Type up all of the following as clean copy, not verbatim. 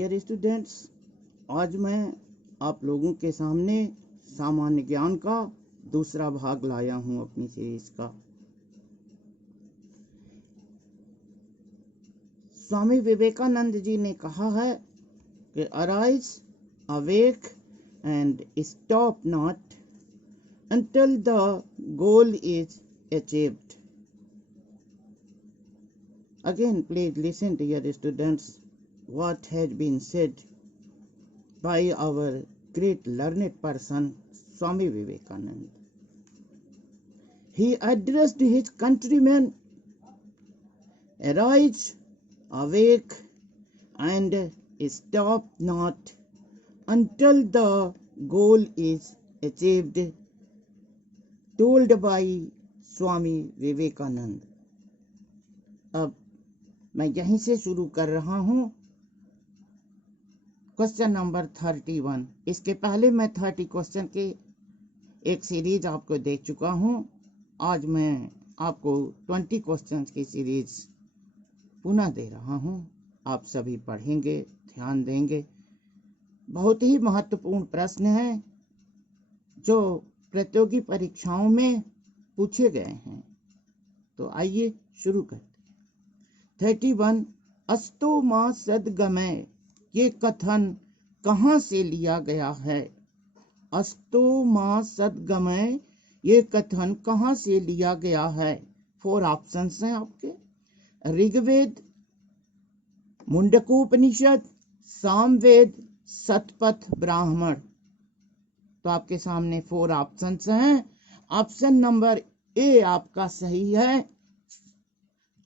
Dear students, आज मैं आप लोगों के सामने सामान्य ज्ञान का दूसरा भाग लाया हूं अपनी सीरीज का। स्वामी विवेकानंद जी ने कहा है कि arise, awake and stop not until the goal is achieved. Again, please listen, dear students, what has been said by our great learned person, Swami Vivekananda. He addressed his countrymen, arise, awake, and stop not until the goal is achieved, told by Swami Vivekananda. अब मैं यहीं से शुरू कर रहा हूं question number 31। इसके पहले मैं 30 क्वेश्चन की एक सीरीज आपको दे चुका हूं। आज मैं आपको 20 क्वेश्चंस की सीरीज पुनः दे रहा हूं। आप सभी पढ़ेंगे, ध्यान देंगे। बहुत ही महत्वपूर्ण प्रश्न हैं जो प्रतियोगी परीक्षाओं में पूछे गए हैं। तो आइए शुरू करते हैं। 31, अस्तु मां सद्गमय, ये कथन कहाँ से लिया गया है? अस्तु मां सद्गमय, ये कथन कहाँ से लिया गया है? 4 ऑप्शंस हैं आपके। ऋग्वेद, मुंडकोपनिषद, सामवेद, शतपथ ब्राह्मण। तो आपके सामने 4 ऑप्शंस हैं। ऑप्शन नंबर ए आपका सही है,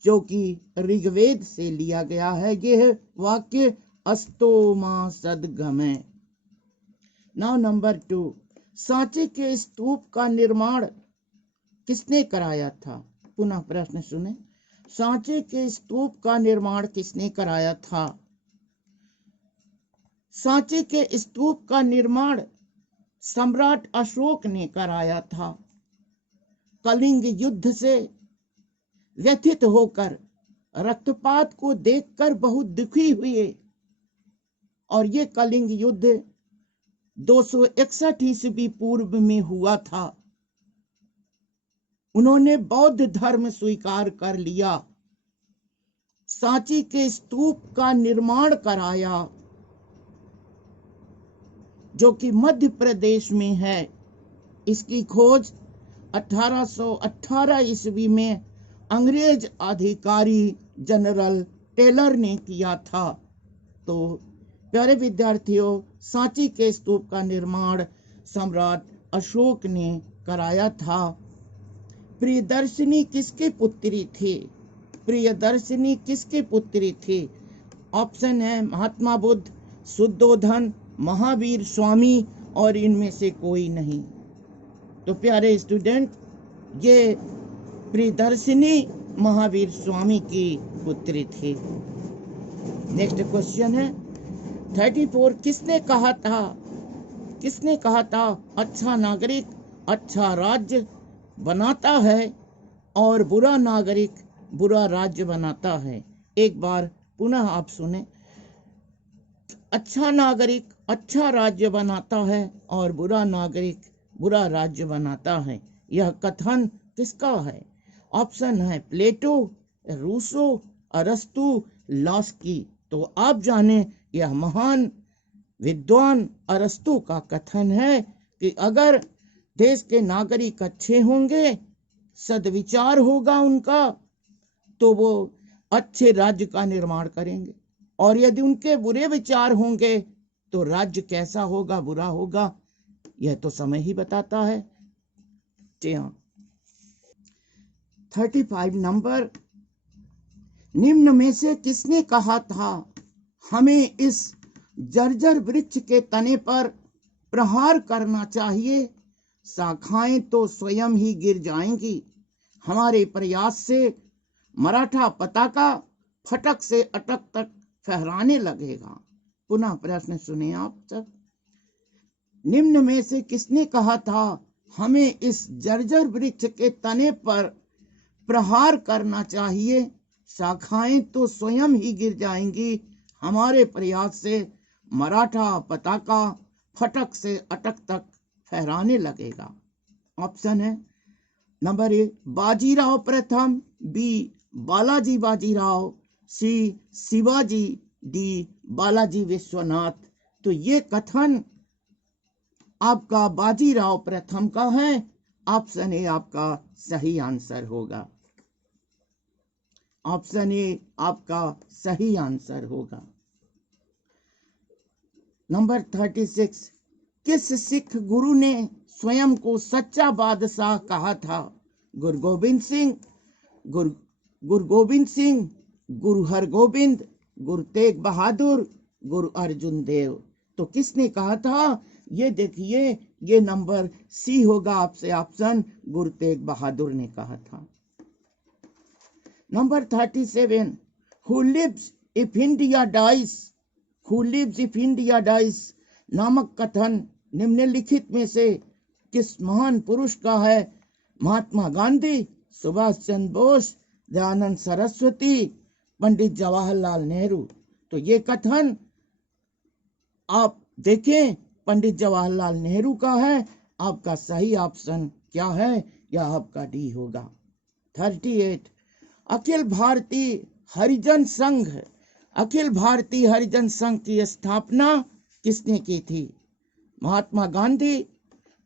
जो कि ऋग्वेद से लिया गया है। यह वाक्य अस्तो मां सद्गमय। नाउ नंबर 2, सांची के स्तूप का निर्माण किसने कराया था? पुनः प्रश्न सुने। सांची के स्तूप का निर्माण किसने कराया था? सांची के स्तूप का निर्माण सम्राट अशोक ने कराया था। कलिंग युद्ध से व्यथित होकर, रक्तपात को देखकर बहुत दुखी हुए और ये कलिंग युद्ध 261 ईस्वी पूर्व में हुआ था। उन्होंने बौद्ध धर्म स्वीकार कर लिया, सांची के स्तूप का निर्माण कराया, जो कि मध्य प्रदेश में है। इसकी खोज 1818 ईस्वी में अंग्रेज अधिकारी जनरल टेलर ने किया था। तो प्यारे विद्यार्थियों, सांची के स्तूप का निर्माण सम्राट अशोक ने कराया था। प्रियदर्शिनी किसकी पुत्री थी? प्रियदर्शिनी किसकी पुत्री थी? ऑप्शन है महात्मा बुद्ध, शुद्धोधन, महावीर स्वामी और इनमें से कोई नहीं। तो प्यारे स्टूडेंट, ये प्रियदर्शिनी महावीर स्वामी की पुत्री थी। नेक्स्ट क्वेश्चन है 34, किसने कहा था? किसने कहा था अच्छा नागरिक अच्छा राज्य बनाता है और बुरा नागरिक बुरा राज्य बनाता है? एक बार पुनः आप सुने। अच्छा नागरिक अच्छा राज्य बनाता है और बुरा नागरिक बुरा राज्य बनाता है। यह कथन किसका है? ऑप्शन है प्लेटो, रूसो, अरस्तु, लॉस्की। तो आप जाने, यह महान विद्वान अरस्तु का कथन है कि अगर देश के नागरिक अच्छे होंगे, सद्विचार होगा उनका, तो वो अच्छे राज्य का निर्माण करेंगे, और यदि उनके बुरे विचार होंगे तो राज्य कैसा होगा, बुरा होगा, यह तो समय ही बताता है। 35 नंबर, निम्न में से किसने कहा था हमें इस जर्जर वृक्ष के तने पर प्रहार करना चाहिए, शाखाएं तो स्वयं ही गिर जाएंगी, हमारे प्रयास से मराठा पताका फटक से अटक तक फहराने लगेगा। पुनः प्रश्न सुने आप सब। निम्न में से किसने कहा था हमें इस जर्जर वृक्ष के तने पर प्रहार करना चाहिए, शाखाएं तो स्वयं ही गिर जाएंगी, हमारे प्रयास से मराठा पताका फटक से अटक तक फहराने लगेगा। ऑप्शन है नंबर ए बाजीराव प्रथम, बी बालाजी बाजीराव, सी शिवाजी, डी बालाजी विश्वनाथ। तो ये कथन आपका बाजीराव प्रथम का है। ऑप्शन ए आपका सही आंसर होगा। ऑप्शन ए आपका सही आंसर होगा। नंबर 36, किस सिख गुरु ने स्वयं को सच्चा बादशाह कहा था? गुरु गोबिंद सिंह, गुरु गोबिंद सिंह, गुरु हरगोबिंद, गुरु तेग बहादुर, गुरु अर्जुन देव। तो किसने कहा था? ये देखिए, ये नंबर सी होगा आपसे ऑप्शन, गुरु तेग बहादुर ने कहा था। Number 37, who lives if India dies, who lives if India dies नामक कथन निम्नलिखित में से किस महान पुरुष का है? महात्मा गांधी, सुभाष चंद्र बोस, दयानंद सरस्वती, पंडित जवाहरलाल नेहरू। तो ये कथन आप देखें, पंडित जवाहरलाल नेहरू का है। आपका सही ऑप्शन क्या है? यह आपका डी होगा। 38, अखिल भारतीय हरिजन संघ, अखिल भारतीय हरिजन संघ की स्थापना किसने की थी? महात्मा गांधी,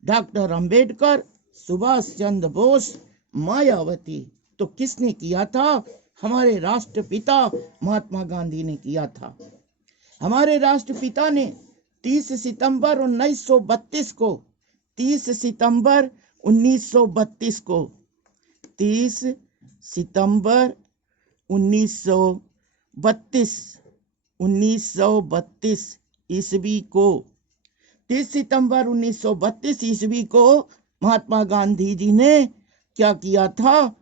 डॉक्टर अंबेडकर, सुभाष चंद्र बोस, मायावती। तो किसने किया था? हमारे राष्ट्रपिता महात्मा गांधी ने किया था। हमारे राष्ट्रपिता ने 30 सितंबर 1932 को 30 सितंबर 1932 को 30 सितंबर 1932 ईस्वी को 30 सितंबर 1932 ईस्वी को महात्मा गांधी जी ने क्या किया था?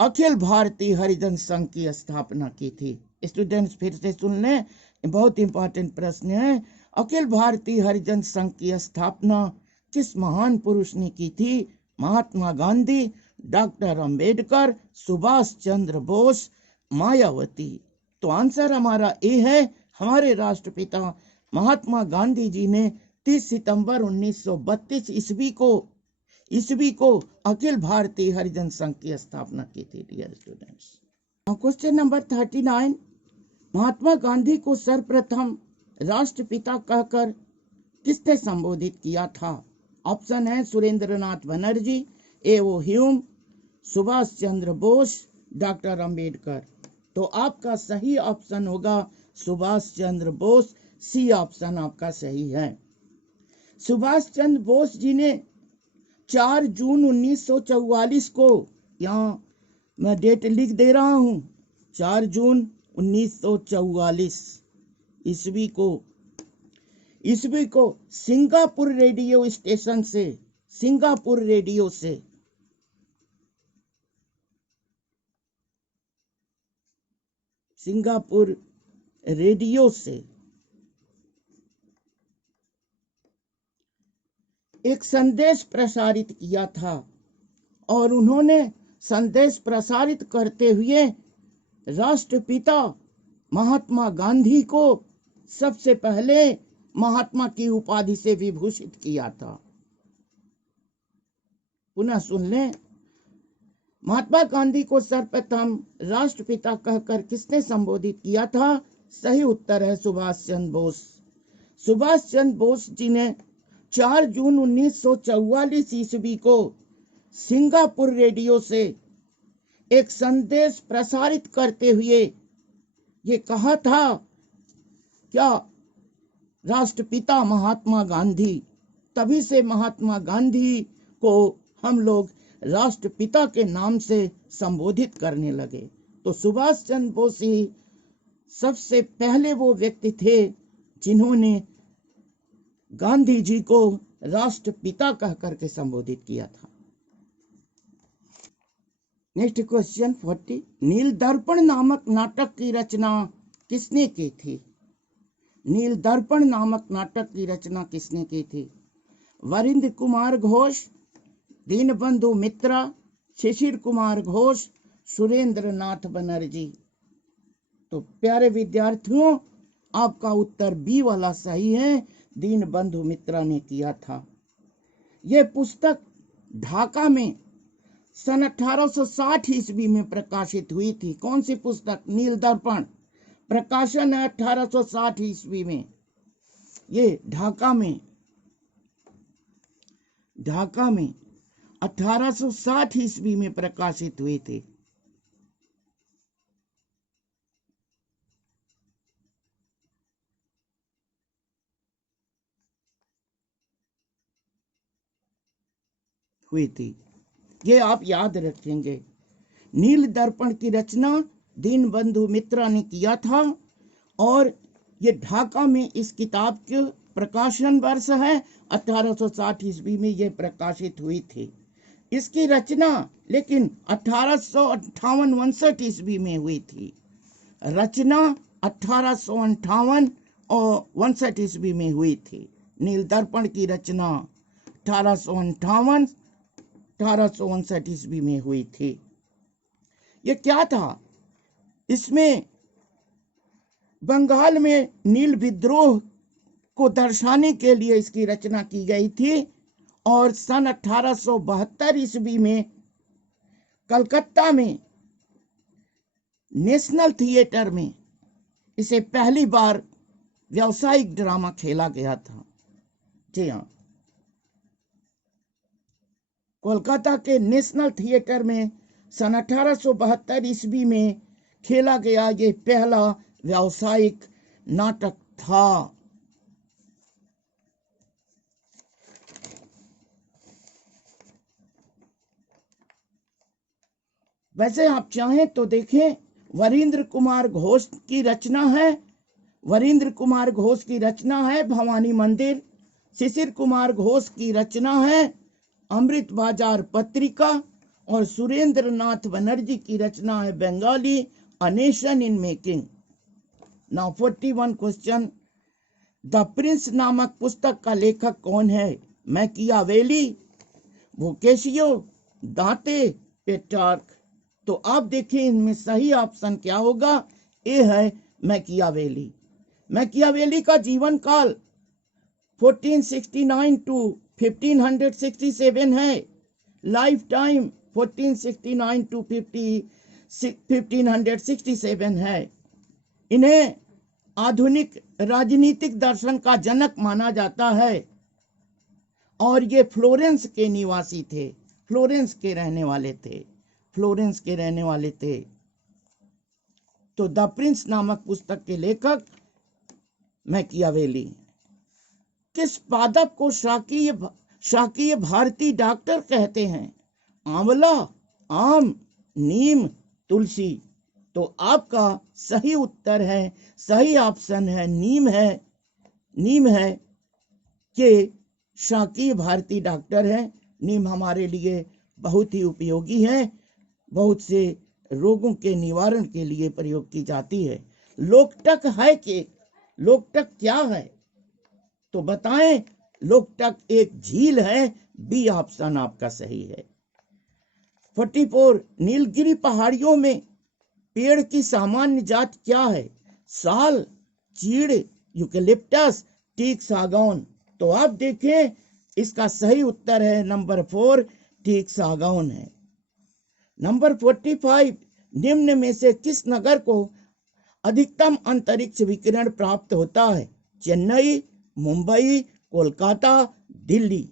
अखिल भारतीय हरिजन संघ की स्थापना की थी। स्टूडेंट्स फिर से सुन लें, बहुत इंपॉर्टेंट प्रश्न है। अखिल भारतीय हरिजन संघ की स्थापना किस महान पुरुष ने की थी? महात्मा गांधी, डॉक्टर अंबेडकर, सुभाष चंद्र बोस, मायावती। तो आंसर हमारा ए है। हमारे राष्ट्रपिता महात्मा गांधी जी ने 30 सितंबर 1932 ईस्वी को अखिल भारतीय हरिजन संघ की स्थापना की थी। Dear students, question number 39, Mahatma Gandhi को सर्वप्रथम राष्ट्रपिता कहकर किसने संबोधित किया था? ऑप्शन है Surendranath Banerjee, A.O.. Hume, Subhash Chandra Bose, doctor Ambedkar. तो आपका सही ऑप्शन होगा सुभाष चंद्र बोस। सी ऑप्शन आपका सही है। सुभाष चंद्र बोस जी ने 4 जून 1944 को, यहाँ मैं डेट लिख दे रहा हूं, 4 जून 1944 ईस्वी को सिंगापुर रेडियो स्टेशन से, सिंगापुर रेडियो से एक संदेश प्रसारित किया था और उन्होंने संदेश प्रसारित करते हुए राष्ट्रपिता महात्मा गांधी को सबसे पहले महात्मा की उपाधि से विभूषित किया था। पुनः सुन लें, महात्मा गांधी को सर्वप्रथम राष्ट्रपिता कहकर किसने संबोधित किया था? सही उत्तर है सुभाष चंद्र बोस। सुभाष चंद्र बोस जी ने 4 जून 1944 ईस्वी को सिंगापुर रेडियो से एक संदेश प्रसारित करते हुए ये कहा था, क्या राष्ट्रपिता महात्मा गांधी। तभी से महात्मा गांधी को हम लोग राष्ट्रपिता के नाम से संबोधित करने लगे। तो सुभाष चंद्र बोस ही सबसे पहले वो व्यक्ति थे जिन्होंने गांधी जी को राष्ट्रपिता कह करके संबोधित किया था। नेक्स्ट क्वेश्चन 40, नील दर्पण नामक नाटक की रचना किसने की थी? नील दर्पण नामक नाटक की रचना किसने की थी? वरिंद्र कुमार घोष, दीनबंधु मित्रा, शिशिर कुमार घोष, सुरेंद्र नाथ बनर्जी। तो प्यारे विद्यार्थियों, आपका उत्तर बी वाला सही है, दीनबंधु मित्रा ने किया था। यह पुस्तक ढाका में सन 1860 ईस्वी में प्रकाशित हुई थी। कौन सी पुस्तक? नील दर्पण। प्रकाशन है 1860 ईस्वी में। ये ढाका में 1860 ईस्वी में प्रकाशित हुई थी। ये आप याद रखेंगे। नील दर्पण की रचना दीनबंधु मित्रा ने किया था और ये ढाका में इस किताब के प्रकाशन वर्ष है 1860 ईस्वी में ये प्रकाशित हुई थी। इसकी रचना लेकिन 1858-59 ईस्वी में हुई थी। रचना 1858 और 59 ईस्वी में हुई थी। नील दर्पण की रचना 1859 ईस्वी में हुई थी। ये क्या था? इसमें बंगाल में नील विद्रोह को दर्शाने के लिए इसकी रचना की गई थी और सन 1872 ईस्वी में कलकत्ता में नेशनल थिएटर में इसे पहली बार व्यावसायिक ड्रामा खेला गया था। जी हाँ, कोलकाता के नेशनल थिएटर में सन 1872 ईस्वी में खेला गया ये पहला व्यावसायिक नाटक था। वैसे आप चाहें तो देखें, वरिंद्र कुमार घोष की रचना है। वरिंद्र कुमार घोष की रचना है भवानी मंदिर। शिशिर कुमार घोष की रचना है अमृत बाजार पत्रिका और सुरेंद्र नाथ बनर्जी की रचना है Bengali a nation in making. Now 41 question. The Prince नामक पुस्तक का लेखक कौन है? मैकियावेली, बोकेशियो, दांते, पेट्रार्क। तो आप देखें इनमें सही ऑप्शन क्या होगा? ए है मैकियावेली। मैकियावेली का जीवन काल 1469 टू 1567 है। लाइफ टाइम 1469 टू 1567 है। इन्हें आधुनिक राजनीतिक दर्शन का जनक माना जाता है और ये फ्लोरेंस के निवासी थे, फ्लोरेंस के रहने वाले थे। तो द प्रिंस नामक पुस्तक के लेखक मैकियावेली। किस पादप को शाकीय भारतीय डॉक्टर कहते हैं? आंवला, आम, नीम, तुलसी। तो आपका सही उत्तर है, सही ऑप्शन है नीम है कि शाकीय भारतीय डॉक्टर है। नीम हमारे लिए बहुत ही उपयोगी है, बहुत से रोगों के निवारण के लिए प्रयोग की जाती है। लोकटक है कि लोकटक क्या है? तो बताएं। लोकटक एक झील है। बी ऑप्शन आपका सही है। 44 नीलगिरी पहाड़ियों में पेड़ की सामान्य जात क्या है? साल, चीड़, यूकेलिप्टस, टीक, सागौन। तो आप देखें इसका सही उत्तर है नंबर 4, टीक सागौन है। नंबर 45 निम्न में से किस नगर को अधिकतम अंतरिक्ष विकिरण प्राप्त होता है? चेन्नई, मुंबई, कोलकाता, दिल्ली।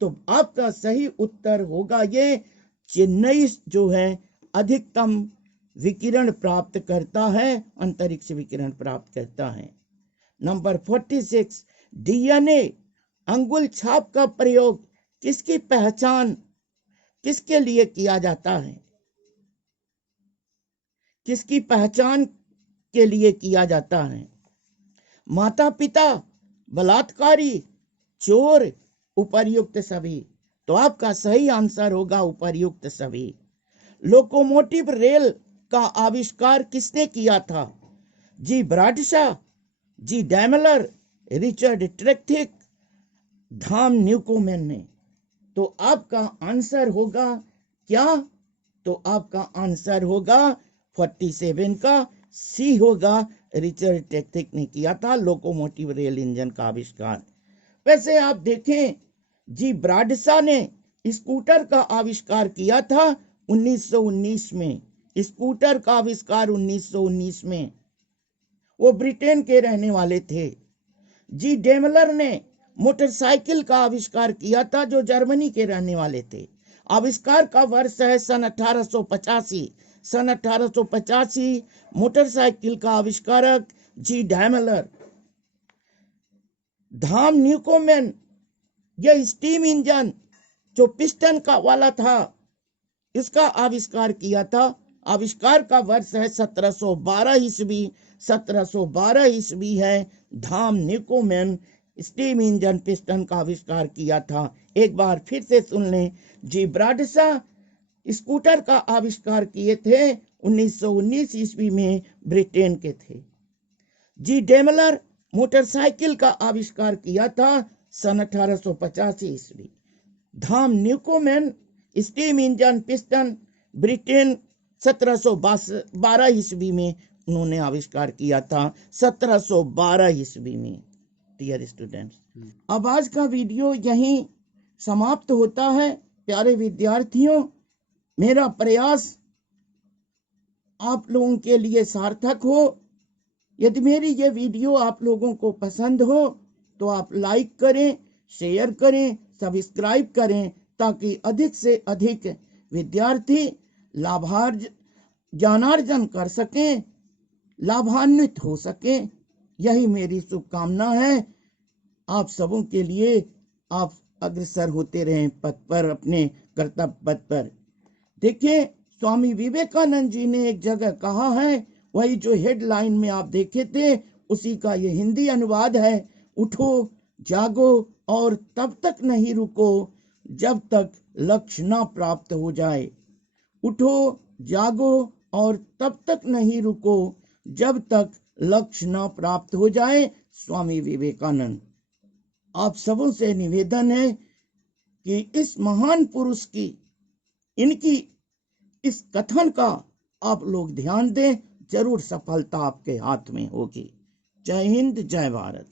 तो आपका सही उत्तर होगा ये चेन्नई जो है अधिकतम विकिरण प्राप्त करता है, अंतरिक्ष विकिरण प्राप्त करता है। नंबर 46 डीएनए अंगुल छाप का प्रयोग किसकी पहचान किसके लिए किया जाता है? किसकी पहचान के लिए किया जाता है? माता पिता, बलात्कारी, चोर, उपर्युक्त सभी। तो आपका सही आंसर होगा उपर्युक्त सभी। लोकोमोटिव रेल का आविष्कार किसने किया था? जी ब्राडशा, जी डैमलर, रिचर्ड ट्रेक्थिक, धाम न्यूकोमेन ने। तो आपका आंसर होगा क्या? तो आपका आंसर होगा 47 का सी होगा, रिचर्ड टेक्टिक ने किया था लोकोमोटिव रेल इंजन का आविष्कार। वैसे आप देखें, जी ब्राडशा ने स्कूटर का आविष्कार किया था 1919 में। स्कूटर का आविष्कार 1919 में, वो ब्रिटेन के रहने वाले थे। जी डेमलर ने मोटरसाइकिल का आविष्कार किया था, जो जर्मनी के रहने वाले थे। आविष्कार का वर्ष है सन 1885। सन 1885 मोटरसाइकिल का आविष्कारक जी डेमलर। धाम न्यूकोमेन, यह स्टीम इंजन जो पिस्टन का वाला था, इसका आविष्कार किया था। आविष्कार का वर्ष है 1712 ईस्वी। 1712 ईस्वी है। धाम न्यूकोमेन स्टीम इंजन पिस्टन का आविष्कार किया था। एक बार फिर से सुन लें, जी ब्राडशा स्कूटर का आविष्कार किए थे 1919 ईस्वी में, ब्रिटेन के थे। जी डेमलर मोटरसाइकिल का आविष्कार किया था सन 1885 ईस्वी। धाम न्यूकोमेन स्टीम इंजन पिस्टन, ब्रिटेन 1712 ईस्वी में उन्होंने आविष्कार किया था। 1712 ईस्वी में। डियर स्टूडेंट्स, अब आज का वीडियो यहीं समाप्त होता है। प्यारे विद्यार्थियों, मेरा प्रयास आप लोगों के लिए सार्थक हो। यदि मेरी ये वीडियो आप लोगों को पसंद हो तो आप लाइक करें, शेयर करें, सब्सक्राइब करें, ताकि अधिक से अधिक विद्यार्थी ज्ञानार्जन कर सकें, लाभान्वित हो सकें। यही मेरी शुभकामना है आप सबों के लिए। आप अग्रसर होते रहें पथ पर, अपने कर्तव्य पथ पर। देखिए, स्वामी विवेकानंद जी ने एक जगह कहा है, वही जो हेडलाइन में आप देखे थे, उसी का ये हिंदी अनुवाद है। उठो, जागो और तब तक नहीं रुको जब तक लक्ष्य ना प्राप्त हो जाए। उठो, जागो और तब तक नहीं रुको जब तक लक्ष्य ना प्राप्त हो जाए। स्वामी विवेकानंद। आप सबों से निवेदन है कि इस महान पुरुष की, इनकी इस कथन का आप लोग ध्यान दें, जरूर सफलता आपके हाथ में होगी। जय हिंद, जय भारत।